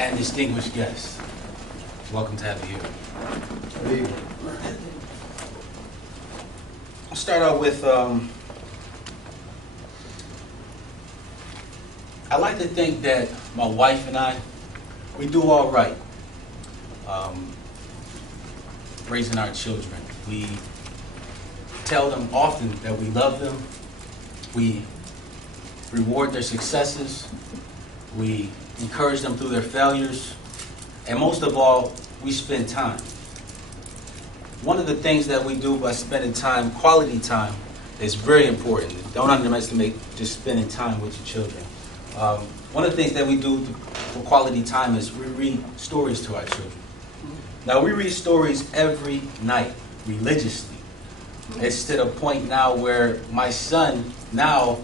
and distinguished guests. Welcome to have you here. I'll start out with, I like to think that my wife and I, we do all right raising our children. We tell them often that we love them. We reward their successes. We encourage them through their failures. And most of all, we spend time. One of the things that we do by spending time, quality time, is very important. Don't underestimate just spending time with your children. One of the things that we do for quality time is we read stories to our children. Now, we read stories every night, religiously. It's to the point now where my son, now,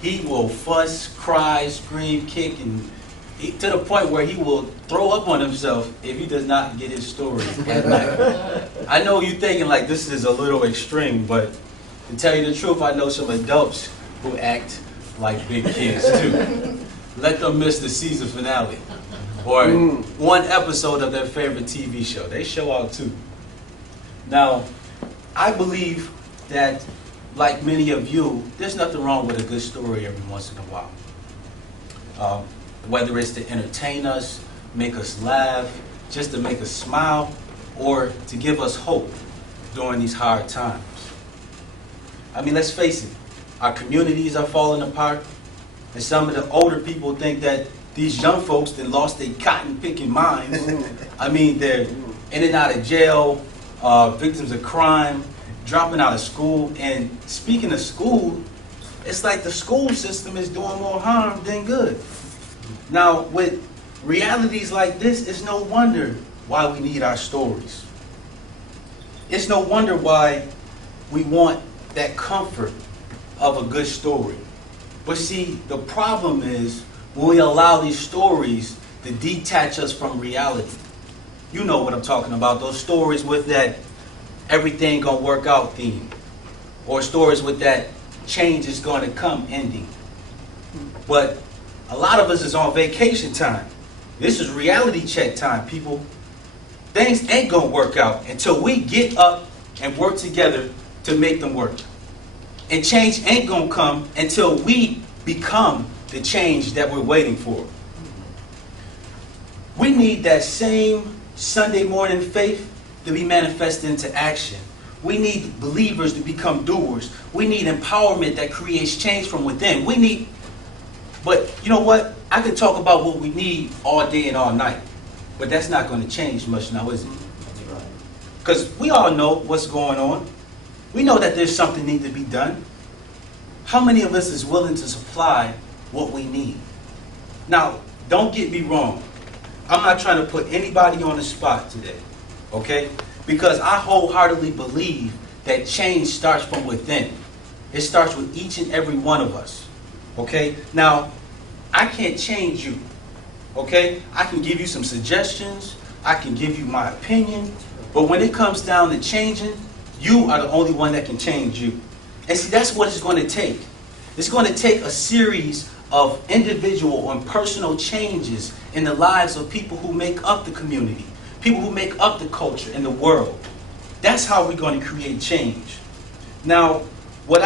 he will fuss, cry, scream, kick, and to the point where he will throw up on himself if he does not get his story at night. I know you're thinking like this is a little extreme, but to tell you the truth, I know some adults who act like big kids too. Let them miss the season finale or one episode of their favorite TV show. They show out too. Now, I believe that, like many of you, there's nothing wrong with a good story every once in a while. Whether it's to entertain us, make us laugh, just to make us smile, or to give us hope during these hard times. I mean, let's face it, our communities are falling apart, and some of the older people think that these young folks that lost their cotton-picking minds. I mean, they're in and out of jail, victims of crime, dropping out of school. And speaking of school, it's like the school system is doing more harm than good. Now, with realities like this, it's no wonder why we need our stories. It's no wonder why we want that comfort of a good story. But see, the problem is when we allow these stories to detach us from reality. You know what I'm talking about, those stories with that everything gonna work out theme, or stories with that change is gonna come ending. But a lot of us is on vacation time. This is reality check time, people. Things ain't gonna work out until we get up and work together to make them work. And change ain't gonna come until we become the change that we're waiting for. We need that same Sunday morning faith to be manifested into action. We need believers to become doers. We need empowerment that creates change from within. But you know what? I could talk about what we need all day and all night, but that's not going to change much now, is it? Because we all know what's going on. We know that there's something need to be done. How many of us is willing to supply what we need? Now, don't get me wrong. I'm not trying to put anybody on the spot today, okay? Because I wholeheartedly believe that change starts from within. It starts with each and every one of us, okay? Now, I can't change you, okay? I can give you some suggestions. I can give you my opinion. But when it comes down to changing, you are the only one that can change you. And see, that's what it's going to take. It's going to take a series of individual and personal changes in the lives of people who make up the community, people who make up the culture and the world. That's how we're going to create change. Now, what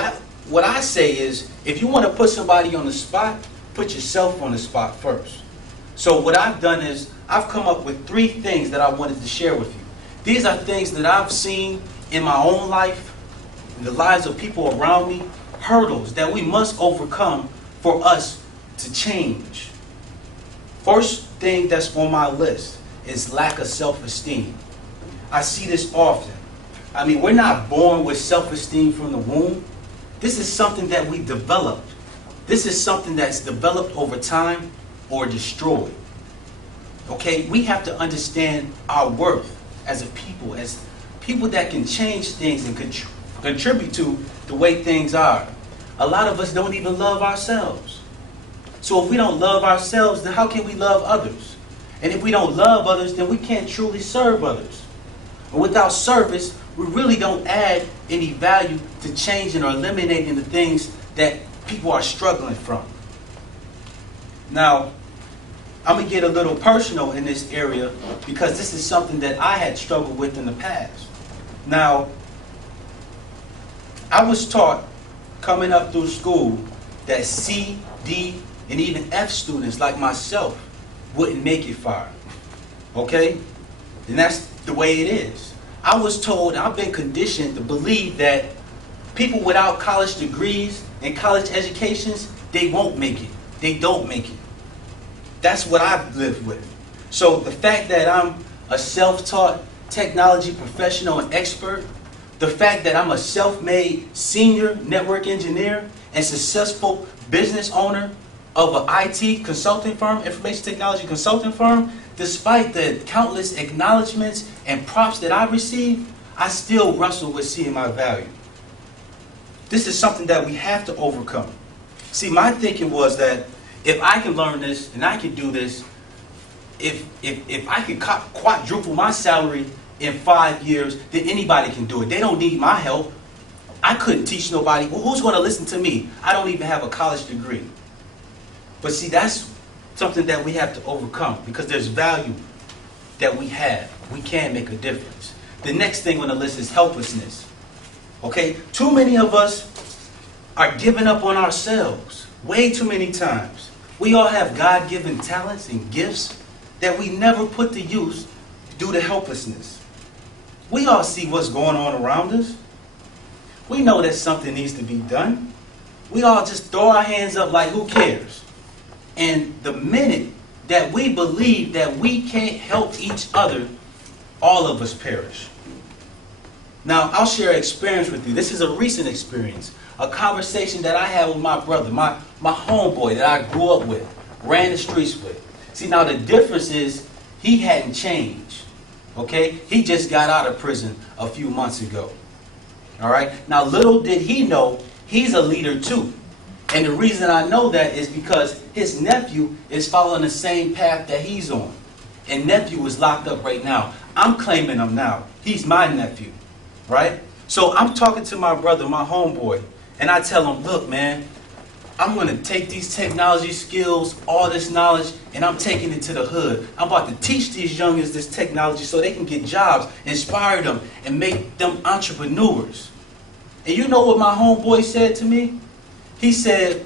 I say is, if you want to put somebody on the spot, put yourself on the spot first. So what I've done is, I've come up with 3 things that I wanted to share with you. These are things that I've seen in my own life, in the lives of people around me, hurdles that we must overcome for us to change. First thing that's on my list is lack of self-esteem. I see this often. I mean, we're not born with self-esteem from the womb. This is something that we developed. This is something that's developed over time or destroyed. Okay, we have to understand our worth as people that can change things and contribute to the way things are. A lot of us don't even love ourselves. So if we don't love ourselves, then how can we love others? And if we don't love others, then we can't truly serve others. And without service, we really don't add any value to changing or eliminating the things that people are struggling from. Now, I'm going to get a little personal in this area because this is something that I had struggled with in the past. Now, I was taught coming up through school that C, D, and even F students like myself wouldn't make it far. Okay? And that's the way it is. I was told, I've been conditioned to believe that people without college degrees and college educations, they won't make it. They don't make it. That's what I've lived with. So the fact that I'm a self-taught technology professional and expert, the fact that I'm a self-made senior network engineer and successful business owner of an IT consulting firm, information technology consulting firm, despite the countless acknowledgments and props that I receive, I still wrestle with seeing my value. This is something that we have to overcome. See, my thinking was that if I can learn this and I can do this, if I can quadruple my salary in 5 years, then anybody can do it. They don't need my help. I couldn't teach nobody. Well, who's going to listen to me? I don't even have a college degree. But see, that's something that we have to overcome because there's value that we have. We can make a difference. The next thing on the list is helplessness. Okay? Too many of us are giving up on ourselves way too many times. We all have God-given talents and gifts that we never put to use due to helplessness. We all see what's going on around us. We know that something needs to be done. We all just throw our hands up like, who cares? And the minute that we believe that we can't help each other, all of us perish. Now, I'll share an experience with you. This is a recent experience. A conversation that I had with my brother, my homeboy that I grew up with, ran the streets with. See, now the difference is he hadn't changed. Okay? He just got out of prison a few months ago. All right? Now, little did he know, he's a leader too. And the reason I know that is because his nephew is following the same path that he's on. And nephew is locked up right now. I'm claiming him now. He's my nephew. Right? So I'm talking to my brother, my homeboy, and I tell him, look, man, I'm going to take these technology skills, all this knowledge, and I'm taking it to the hood. I'm about to teach these youngins this technology so they can get jobs, inspire them, and make them entrepreneurs. And you know what my homeboy said to me? He said,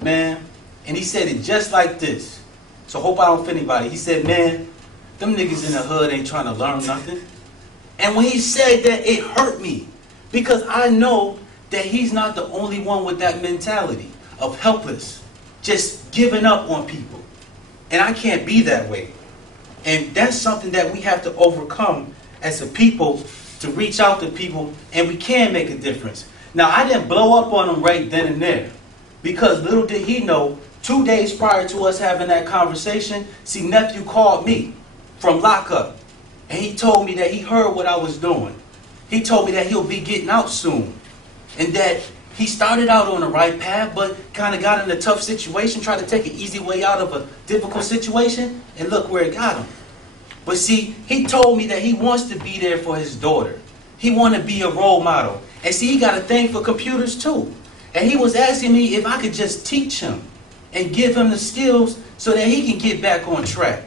man, and he said it just like this. So hope I don't offend anybody. He said, man, them niggas in the hood ain't trying to learn nothing. And when he said that, it hurt me. Because I know that he's not the only one with that mentality of helpless, just giving up on people. And I can't be that way. And that's something that we have to overcome as a people, to reach out to people, and we can make a difference. Now, I didn't blow up on him right then and there, because little did he know, 2 days prior to us having that conversation, see, nephew called me from lockup, and he told me that he heard what I was doing. He told me that he'll be getting out soon, and that he started out on the right path, but kind of got in a tough situation, tried to take an easy way out of a difficult situation, and look where it got him. But see, he told me that he wants to be there for his daughter. He want to be a role model. And see, he got a thing for computers too. And he was asking me if I could just teach him and give him the skills so that he can get back on track.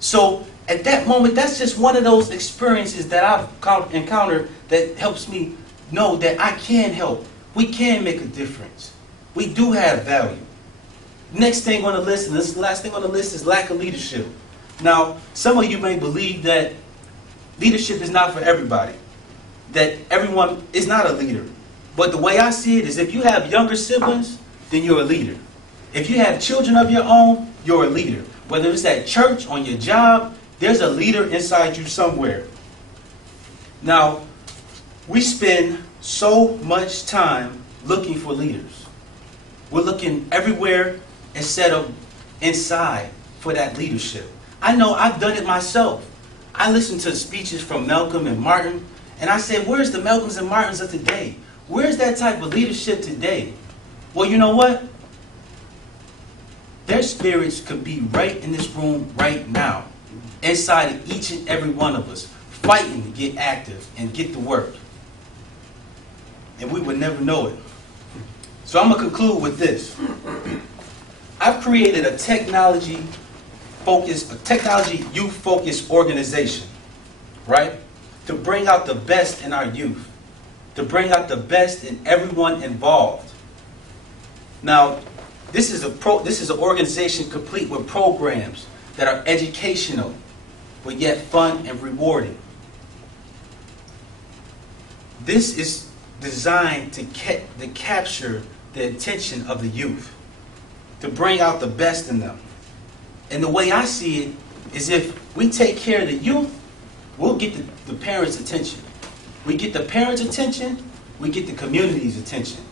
So at that moment, that's just one of those experiences that I've encountered that helps me know that I can help. We can make a difference. We do have value. Next thing on the list, and this is the last thing on the list, is lack of leadership. Now, some of you may believe that leadership is not for everybody, that everyone is not a leader. But the way I see it is, if you have younger siblings, then you're a leader. If you have children of your own, you're a leader. Whether it's at church, on your job, there's a leader inside you somewhere. Now, we spend so much time looking for leaders. We're looking everywhere instead of inside for that leadership. I know I've done it myself. I listened to speeches from Malcolm and Martin, and I said, where's the Malcolms and Martins of today? Where's that type of leadership today? Well, you know what? Their spirits could be right in this room right now, inside of each and every one of us, fighting to get active and get to work. And we would never know it. So I'm going to conclude with this. I've created a technology focused, a technology youth focused organization, right? To bring out the best in our youth, to bring out the best in everyone involved. Now, this is an organization complete with programs that are educational, but yet fun and rewarding. This is designed to capture the attention of the youth, to bring out the best in them. And the way I see it is, if we take care of the youth, we'll get the parents' attention. We get the parents' attention, we get the community's attention.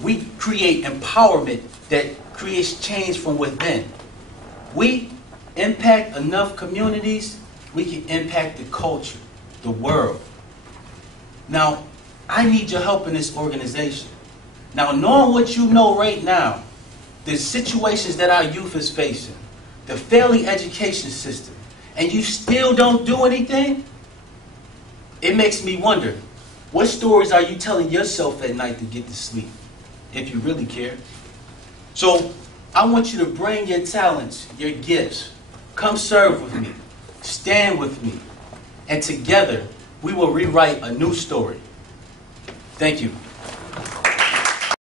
We create empowerment that creates change from within. We impact enough communities, we can impact the culture, the world. Now, I need your help in this organization. Now, knowing what you know right now, the situations that our youth is facing, the failing education system, and you still don't do anything, it makes me wonder, what stories are you telling yourself at night to get to sleep, if you really care? So, I want you to bring your talents, your gifts. Come serve with me. Stand with me. And together, we will rewrite a new story. Thank you.